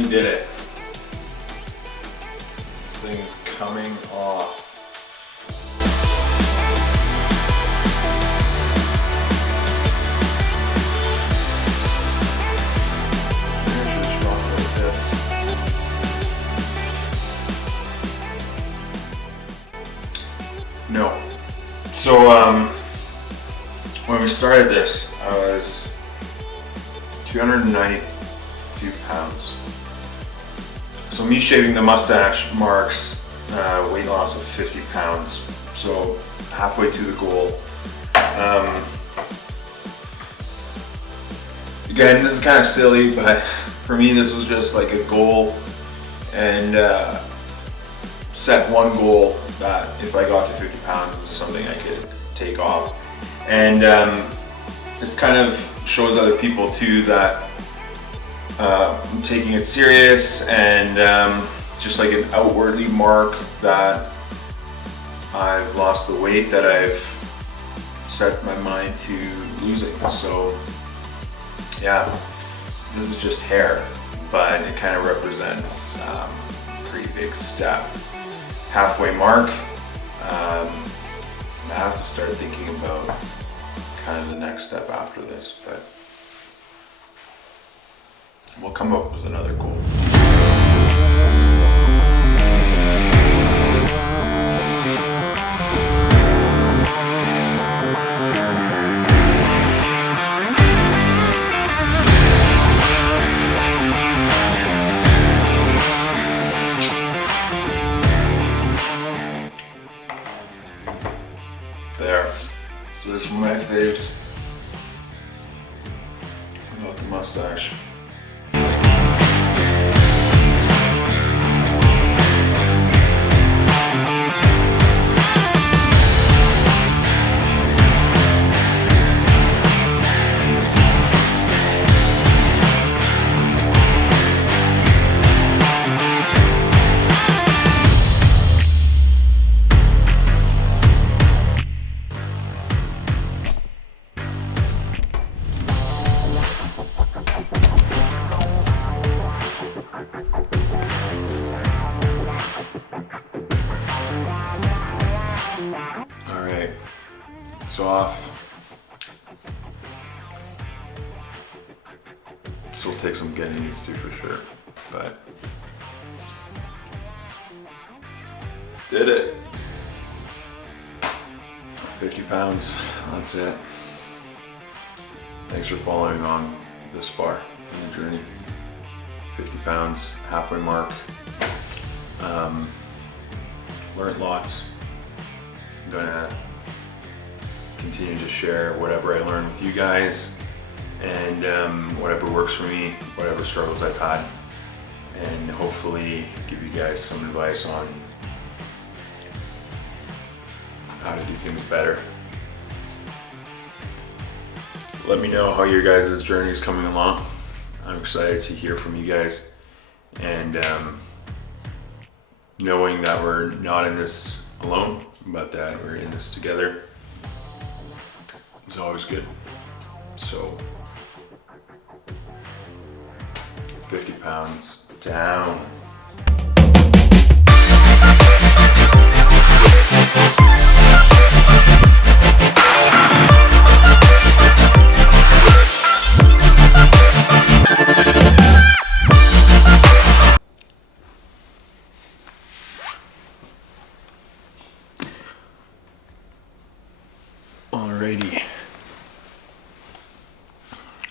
finally did it. This thing is coming off. Just rock like this. No. So when we started this, I was 292 pounds. So me shaving the mustache marks weight loss of 50 pounds. So halfway to the goal. Again, this is kind of silly, but for me this was just like a goal, and set one goal that if I got to 50 pounds, this is something I could take off. And it kind of shows other people too that I'm taking it serious, and just like an outwardly mark that I've lost the weight that I've set my mind to losing. So yeah, this is just hair, but it kind of represents a pretty big step. Halfway mark. I have to start thinking about kind of the next step after this, but we'll come up with another goal. There. So this is my face without the mustache. Alright, so off. This will take some getting used to for sure, but did it. 50 pounds, that's it. Thanks for following on this far in the journey. 50 pounds, halfway mark. Learned lots. I'm gonna continue to share whatever I learn with you guys, and whatever works for me, whatever struggles I've had, and hopefully give you guys some advice on how to do things better. Let me know how your guys' journey is coming along. I'm excited to hear from you guys, and knowing that we're not in this alone, but that we're in this together is always good. So 50 pounds down. Alrighty,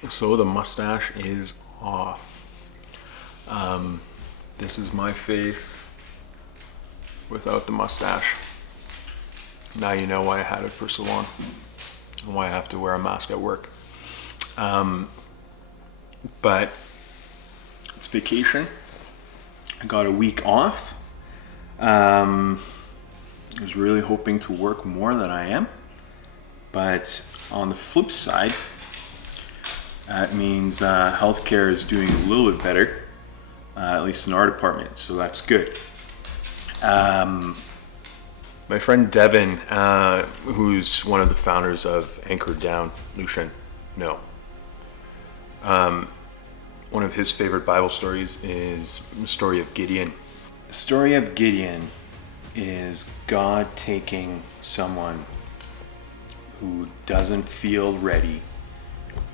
so the mustache is off. This is my face without the mustache. Now you know why I had it for so long and why I have to wear a mask at work. But it's vacation. I got a week off. I was really hoping to work more than I am. But on the flip side, that means healthcare is doing a little bit better, at least in our department, so that's good. My friend Devin, who's one of the founders of Anchor Down, Lucian, no. one of his favorite Bible stories is the story of Gideon. The story of Gideon is God taking someone who doesn't feel ready,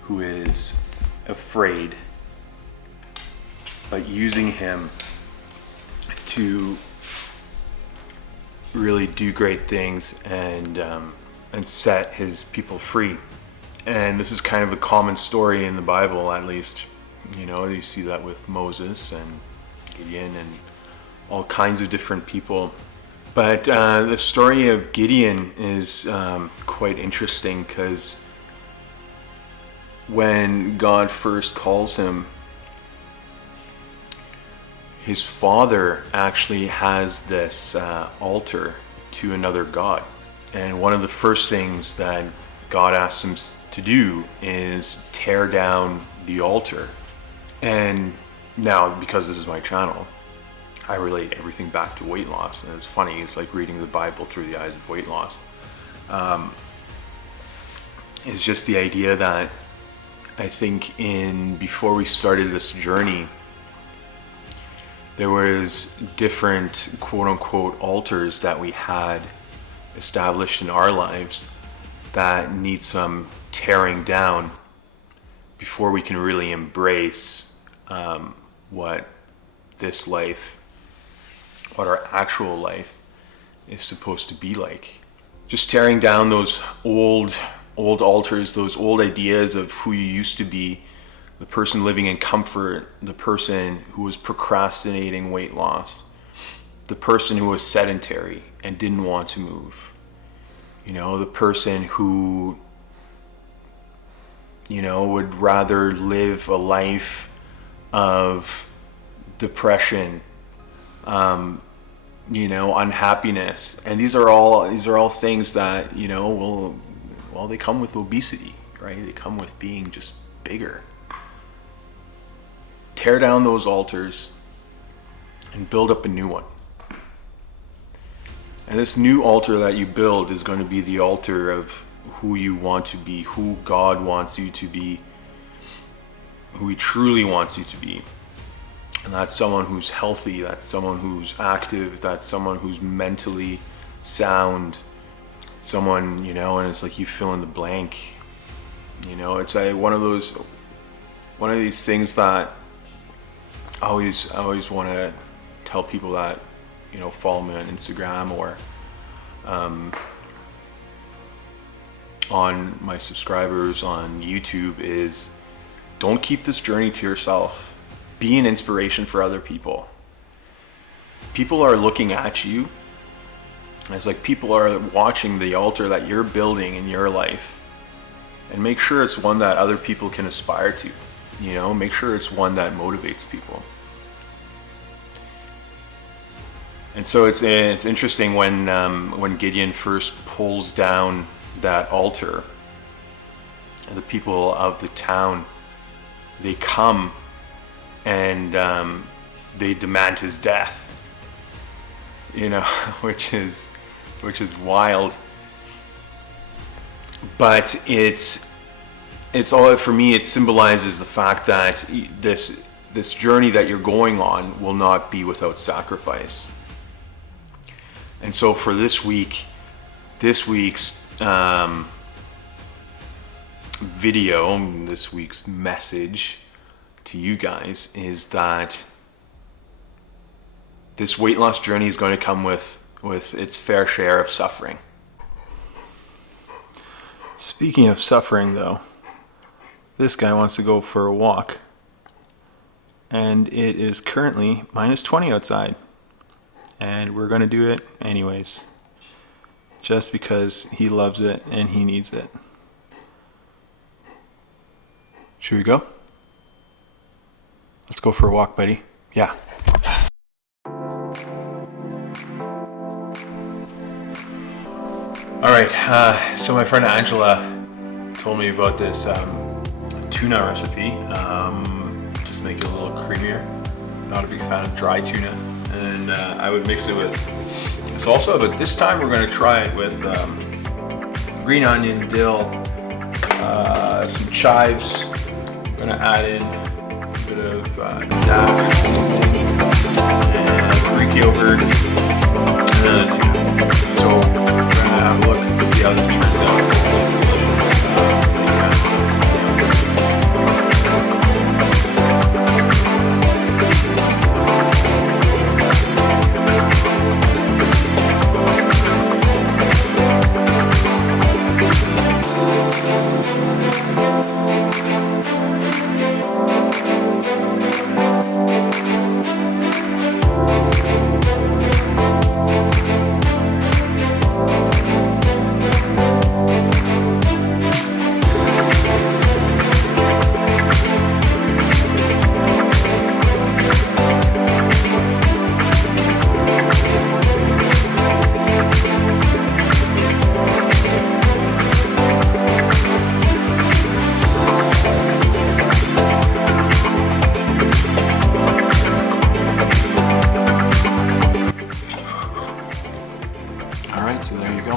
who is afraid, but using him to really do great things and set his people free. And this is kind of a common story in the Bible, at least. You know, you see that with Moses and Gideon and all kinds of different people. But the story of Gideon is quite interesting, because when God first calls him, his father actually has this altar to another god. And one of the first things that God asks him to do is tear down the altar. And now, because this is my channel, I relate everything back to weight loss. And it's funny, it's like reading the Bible through the eyes of weight loss. It's just the idea that I think before we started this journey, there was different quote unquote altars that we had established in our lives that need some tearing down before we can really embrace what this life, what our actual life is supposed to be like. Just tearing down those old altars, those old ideas of who you used to be, the person living in comfort, the person who was procrastinating weight loss, the person who was sedentary and didn't want to move, you know, the person who, you know, would rather live a life of depression, you know, unhappiness. And these are all things that, you know, well, they come with obesity, right? They come with being just bigger. Tear down those altars and build up a new one. And this new altar that you build is going to be the altar of who you want to be, who God wants you to be, who He truly wants you to be. And that's someone who's healthy, that's someone who's active, that's someone who's mentally sound, someone, you know, and it's like you fill in the blank. You know, it's one of these things that I always want to tell people that, you know, follow me on Instagram or on my subscribers on YouTube is, don't keep this journey to yourself. Be an inspiration for other people. People are looking at you. It's like people are watching the altar that you're building in your life, and make sure it's one that other people can aspire to. You know, make sure it's one that motivates people. And so it's interesting when Gideon first pulls down that altar, and the people of the town, they come and they demand his death. You know, which is wild. But it's all, for me, it symbolizes the fact that this journey that you're going on will not be without sacrifice. And so for this week's video, this week's message to you guys is that this weight loss journey is going to come with its fair share of suffering. Speaking of suffering, though, this guy wants to go for a walk, and it is currently -20 outside, and we're going to do it anyways, just because he loves it and he needs it. Should we go? Let's go for a walk, buddy. Yeah. All right, so my friend Angela told me about this tuna recipe. Just make it a little creamier. Not a big fan of dry tuna, and I would mix it with salsa, but this time we're going to try it with green onion, dill, some chives. I'm going to add in a bit of dash seasoning, and Greek yogurt, and then the tuna. So we're gonna have a look and see how this turns out. So there you go.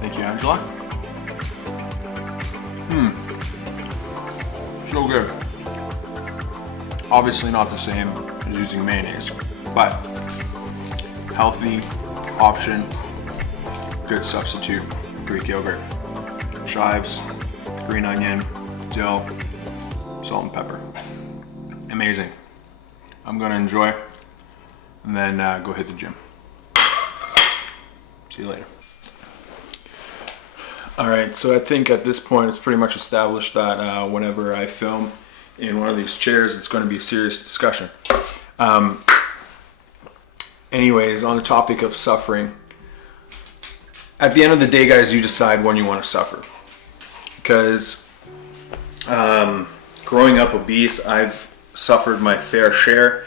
Thank you, Angela. So good. Obviously not the same as using mayonnaise, but healthy option, good substitute. Greek yogurt, chives, green onion, dill, salt and pepper. Amazing. I'm gonna enjoy and then go hit the gym. See you later. All right, so I think at this point it's pretty much established that whenever I film in one of these chairs, it's going to be a serious discussion. Anyways, on the topic of suffering, at the end of the day, guys, you decide when you want to suffer. Because growing up obese, I've suffered my fair share,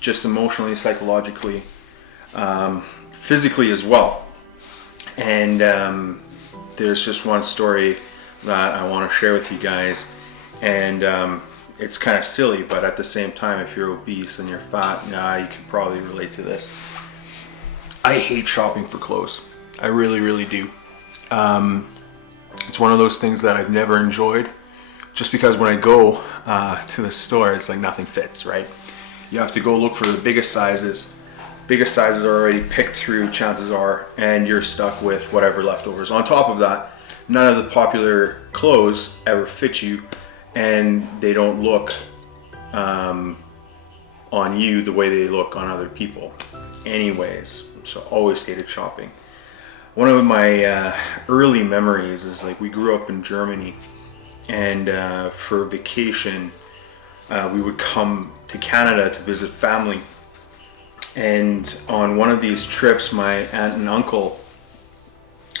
just emotionally, psychologically, physically as well. And there's just one story that I want to share with you guys, and it's kind of silly, but at the same time, if you're obese and you're fat, you can probably relate to this. I hate shopping for clothes. I really, really do. It's one of those things that I've never enjoyed, just because when I go to the store, it's like nothing fits, right? You have to go look for the biggest sizes. Biggest sizes are already picked through, chances are, and you're stuck with whatever leftovers. On top of that, none of the popular clothes ever fit you, and they don't look on you the way they look on other people. Anyways, so always hated shopping. One of my early memories is like we grew up in Germany, and for vacation, we would come to Canada to visit family. And on one of these trips, my aunt and uncle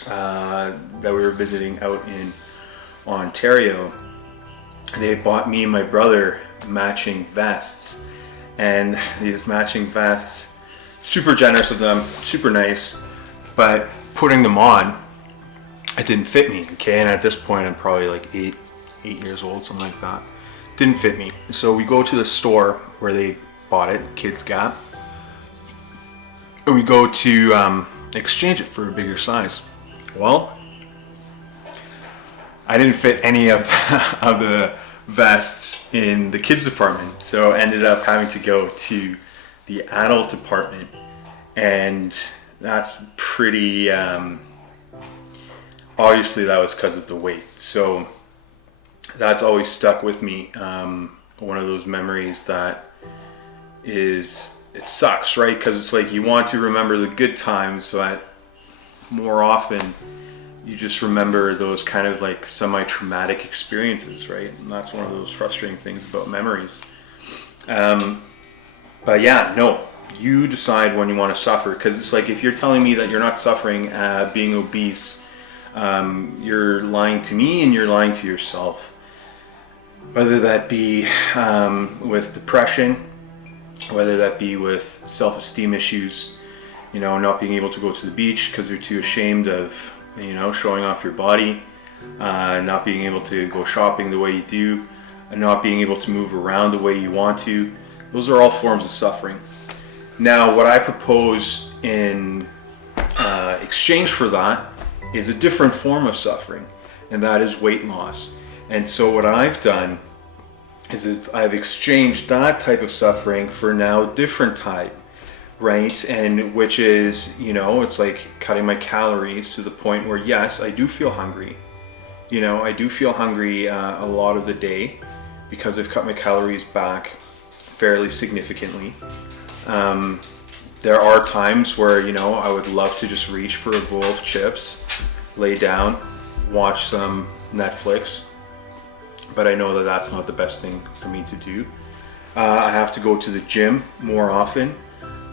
that we were visiting out in Ontario, they bought me and my brother matching vests. And these matching vests, super generous of them, super nice, but putting them on, it didn't fit me, okay? And at this point, I'm probably like eight years old, something like that. Didn't fit me. So we go to the store where they bought it, Kids Gap. We go to exchange it for a bigger size. Well, I didn't fit any of the vests in the kids department, so I ended up having to go to the adult department, and that's pretty obviously that was because of the weight. So that's always stuck with me. One of those memories that it sucks, right? Because it's like you want to remember the good times, but more often you just remember those kind of like semi-traumatic experiences, right? And that's one of those frustrating things about memories. But yeah, no, you decide when you want to suffer, because it's like if you're telling me that you're not suffering being obese, you're lying to me and you're lying to yourself. Whether that be with depression, whether that be with self-esteem issues, not being able to go to the beach because you're too ashamed of, showing off your body, not being able to go shopping the way you do, and not being able to move around the way you want to. Those are all forms of suffering. Now, what I propose in exchange for that is a different form of suffering, and that is weight loss. And so what I've done is if I've exchanged that type of suffering for now different type, right? And which is, it's like cutting my calories to the point where, yes, I do feel hungry. I do feel hungry a lot of the day because I've cut my calories back fairly significantly. There are times where, I would love to just reach for a bowl of chips, lay down, watch some Netflix, but I know that that's not the best thing for me to do. I have to go to the gym more often.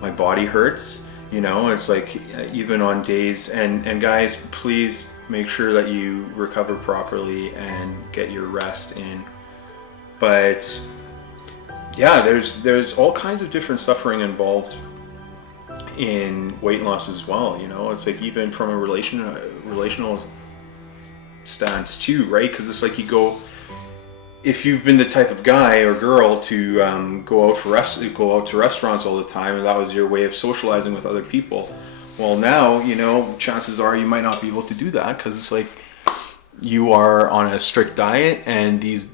My body hurts, it's like even on days, and guys, please make sure that you recover properly and get your rest in. But yeah, there's all kinds of different suffering involved in weight loss as well. It's like even from a relational stance too, right? Because it's like if you've been the type of guy or girl to go out to restaurants all the time, and that was your way of socializing with other people, well, now chances are you might not be able to do that because it's like you are on a strict diet, and these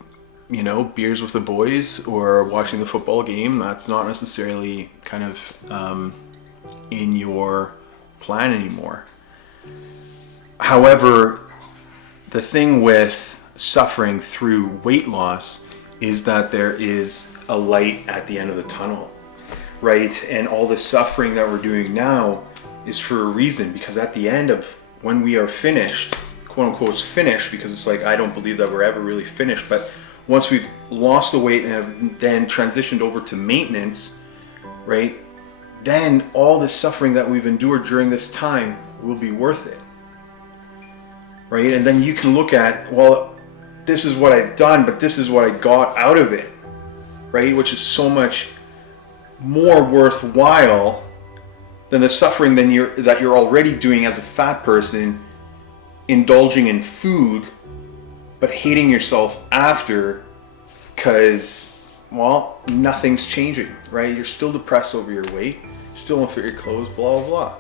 beers with the boys or watching the football game, that's not necessarily kind of in your plan anymore. However, the thing with suffering through weight loss is that there is a light at the end of the tunnel, right? And all the suffering that we're doing now is for a reason, because at the end of when we are finished, quote unquote finished, because it's like I don't believe that we're ever really finished, but once we've lost the weight and have then transitioned over to maintenance, right, then all the suffering that we've endured during this time will be worth it, right? And then you can look at, well, this is what I've done, but this is what I got out of it, right? Which is so much more worthwhile than the suffering that you're already doing as a fat person, indulging in food, but hating yourself after because, well, nothing's changing, right? You're still depressed over your weight, still don't fit your clothes, blah, blah, blah.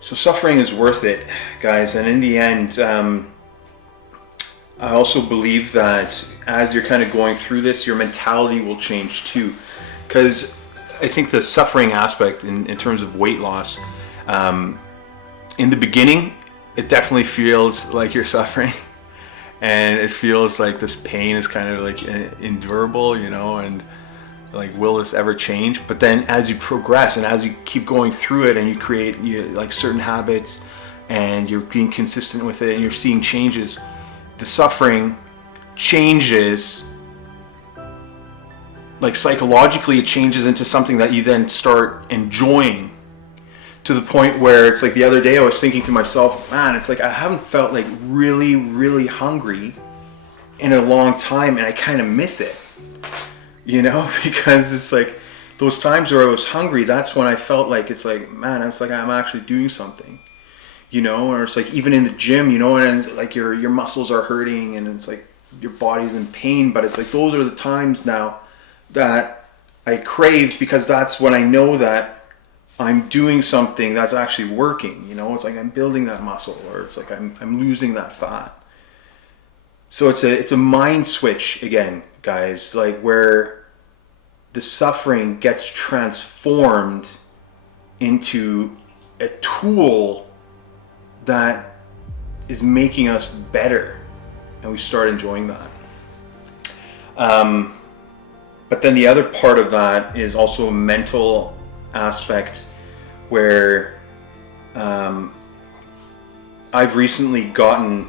So suffering is worth it, guys. And in the end, I also believe that as you're kind of going through this, your mentality will change too. Because I think the suffering aspect in terms of weight loss, in the beginning, it definitely feels like you're suffering. And it feels like this pain is kind of like endurable, and like, will this ever change? But then as you progress and as you keep going through it and you create like certain habits and you're being consistent with it and you're seeing changes, the suffering changes, like psychologically it changes into something that you then start enjoying, to the point where it's like the other day I was thinking to myself, man, it's like I haven't felt like really, really hungry in a long time, and I kind of miss it, because it's like those times where I was hungry, that's when I felt like it's like, man, it's like I'm actually doing something, or it's like even in the gym, and it's like your muscles are hurting and it's like your body's in pain, but it's like those are the times now that I crave, because that's when I know that I'm doing something that's actually working, it's like I'm building that muscle, or it's like I'm losing that fat. So it's a mind switch again, guys, like where the suffering gets transformed into a tool that is making us better, and we start enjoying that. But then the other part of that is also a mental aspect, where I've recently gotten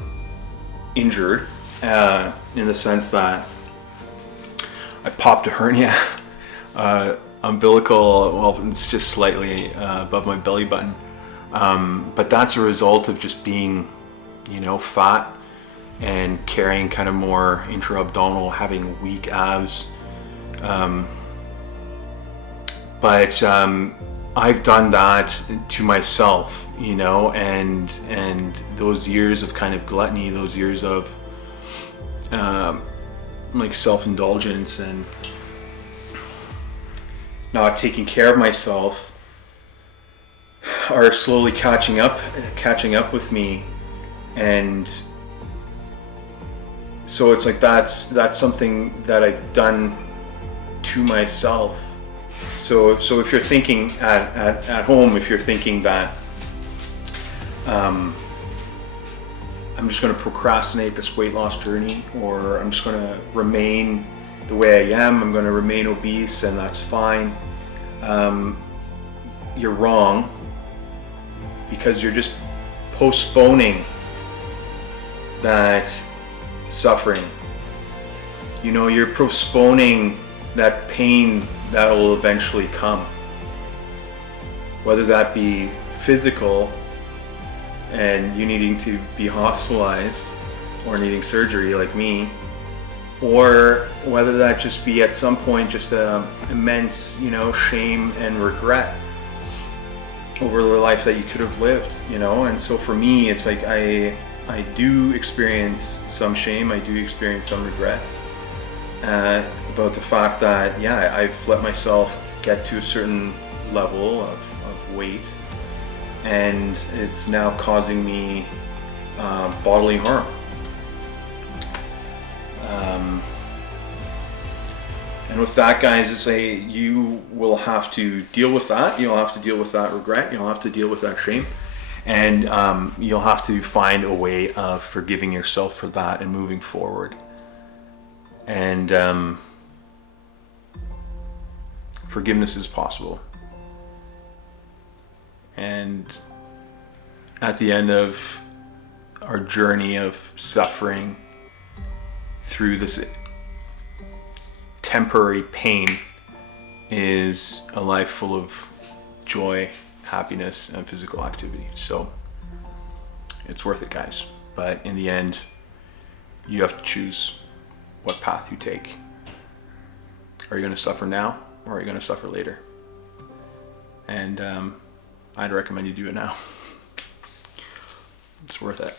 injured in the sense that I popped a hernia, umbilical, well, it's just slightly above my belly button, but that's a result of just being, fat and carrying kind of more intra-abdominal, having weak abs. But I've done that to myself, and those years of kind of gluttony, those years of like self-indulgence and not taking care of myself are slowly catching up with me, and so it's like that's something that I've done to myself. So if you're thinking at home, if you're thinking that I'm just going to procrastinate this weight loss journey, or I'm just going to remain the way I am, I'm going to remain obese and that's fine, you're wrong, because you're just postponing that suffering. You know, you're postponing that pain that will eventually come, whether that be physical and you needing to be hospitalized or needing surgery like me, or whether that just be at some point just a immense, you know, shame and regret over the life that you could have lived, you know. And so for me, it's like I do experience some shame, I do experience some regret about the fact that, yeah, I've let myself get to a certain level of weight, and it's now causing me bodily harm. And with that, guys, it's you will have to deal with that. You'll have to deal with that regret. You'll have to deal with that shame. And you'll have to find a way of forgiving yourself for that and moving forward. And forgiveness is possible. And at the end of our journey of suffering through this temporary pain is a life full of joy, happiness, and physical activity. So it's worth it, guys. But in the end, you have to choose what path you take. Are you going to suffer now, or are you going to suffer later? And I'd recommend you do it now. It's worth it.